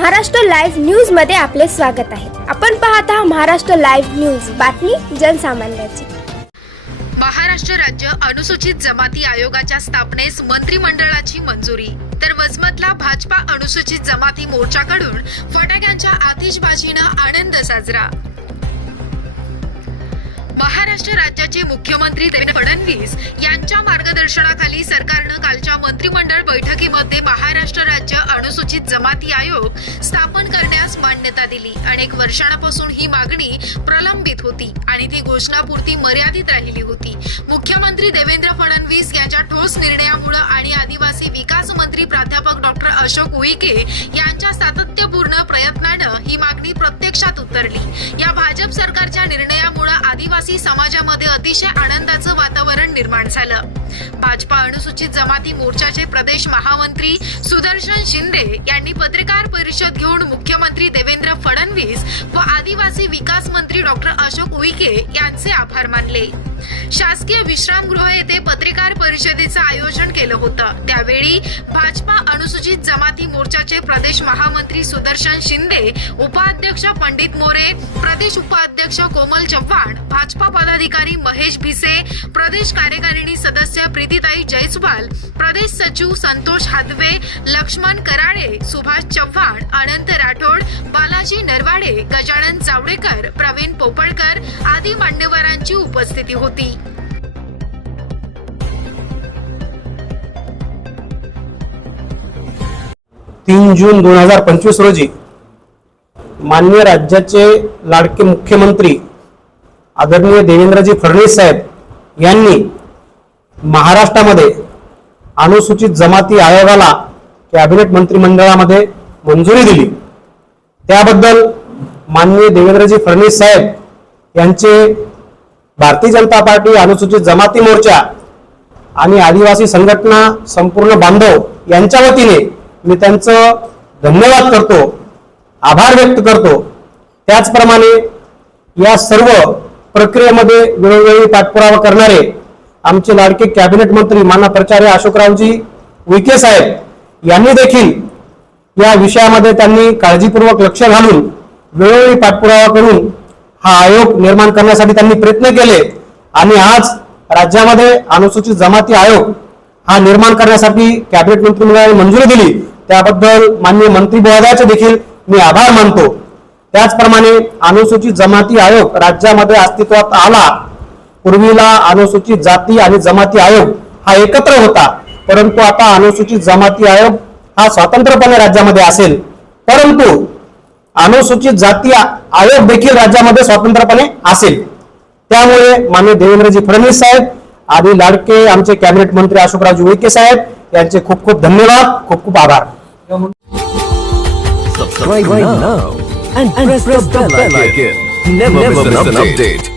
Maharashtra live न्यूजमध्ये आपले स्वागत आहे. आपण पाहत आहात महाराष्ट्र लाईव्ह न्यूज. बातमी जनसामान्याची. महाराष्ट्र राज्य अनुसूचित जमाती आयोगाच्या स्थापनेस मंत्रिमंडळाची मंजुरी. तर वसमतला भाजपा अनुसूचित जमाती मोर्चाकडून फटाक्यांच्या आतिषबाजीनं आनंद साजरा. महाराष्ट्र राज्याचे मुख्यमंत्री देवेंद्र फडणवीस यांच्या मार्गदर्शनाखाली सरकारनं कालच्या मंत्रिमंडळ बैठकीमध्ये महाराष्ट्र राज्य अनुसूचित जमाती आयोग स्थापन करण्यास मान्यता दिली अनेक वर्षांपासून ही मागणी प्रलंबित होती आणि ती घोषणापुरती मर्यादित राहिली होती. मुख्यमंत्री देवेंद्र फडणवीस यांच्या ठोस निर्णयामुळे आणि आदिवासी विकास मंत्री प्राध्यापक डॉक्टर अशोक उईके यांच्या सातत्यपूर्ण प्रयत्नानं ही मागणी प्रत्यक्षात उतरली. या भाजप सरकारच्या निर्णयामुळे आदिवासी समाजामध्ये अतिशय आनंदाचं वातावरण निर्माण झालं. भाजपा अनुसूचित जमाती मोर्चाचे प्रदेश महामंत्री सुदर्शन शिंदे यांनी पत्रकार परिषद घेऊन मुख्यमंत्री देवेंद्र फडणवीस व आदिवासी विकास मंत्री डॉक्टर अशोक उईके यांचे आभार मानले. शासकीय विश्रामगृह येथे पत्रकार परिषदेचं आयोजन केलं होतं. त्यावेळी भाजपा अनुसूचित जमाती मोर्चाचे प्रदेश महामंत्री सुदर्शन शिंदे उपाध्यक्ष पंडित मोरे प्रदेश उपाध्यक्ष कोमल चव्हाण भाजपा पदाधिकारी महेश भिसे प्रदेश कार्यकारिणी सदस्य प्रीतीताई जयस्वाल प्रदेश सचिव संतोष हादवे लक्ष्मण कराळे सुभाष चव्हाण अनंत राठोड बालाजी नरवाडे गजानन जावडेकर प्रवीण पोपळकर आदी मान्यवरांची उपस्थिती होती. तीन जून दोन हजार पंचवीस रोजी मान्य राज्याचे लाडके मुख्यमंत्री आदरणीय देवेंद्रजी फडणवीस साहेब यांनी महाराष्ट्रामध्ये अनुसूचित जमाती आयोगाला कॅबिनेट मंत्रिमंडळामध्ये मंजुरी दिली. त्याबद्दल माननीय देवेंद्रजी फडणवीस साहेब यांचे भारतीय जनता पार्टी अनुसूचित जमाती मोर्चा आणि आदिवासी संघटना संपूर्ण बांधव यांच्या वतीने मी त्यांचं धन्यवाद करतो आभार व्यक्त करतो. त्याचप्रमाणे या सर्व प्रक्रियेमध्ये वेळोवेळी पाठपुरावा करणारे आमचे लाडके कॅबिनेट मंत्री माना प्राचार्य अशोकरावजी उईके साहेब यांनी देखील या विषयामध्ये त्यांनी काळजीपूर्वक लक्ष घालून वेळोवेळी पाठपुरावा करून हा आयोग निर्माण करण्यासाठी त्यांनी प्रयत्न केले आणि आज राज्यामध्ये अनुसूचित जमाती आयोग हा निर्माण करण्यासाठी कॅबिनेट मंत्रिमंडळाने मंजुरी दिली. त्याबद्दल माननीय मंत्री महोदयाचे देखील मी आभार मानतो. त्याचप्रमाणे अनुसूचित जमाती आयोग राज्यामध्ये अस्तित्वात आला. पूर्वीला अनुसूचित जाती आणि जमाती आयोग हा एकत्र होता. परंतु आता अनुसूचित जमाती आयोग हा स्वतंत्रपणे राज्यामध्ये असेल. परंतु अनुसूचित जाती आयोग देखील राज्यामध्ये स्वतंत्रपणे असेल. त्यामुळे माननीय देवेंद्रजी फडणवीस साहेब आदी लाडके आमचे कॅबिनेट मंत्री अशोकराव उईके साहेब यांचे खूप खूप धन्यवाद खूप खूप आभार. and, and press, press the bell, bell icon. icon. Never, Never miss an update. update.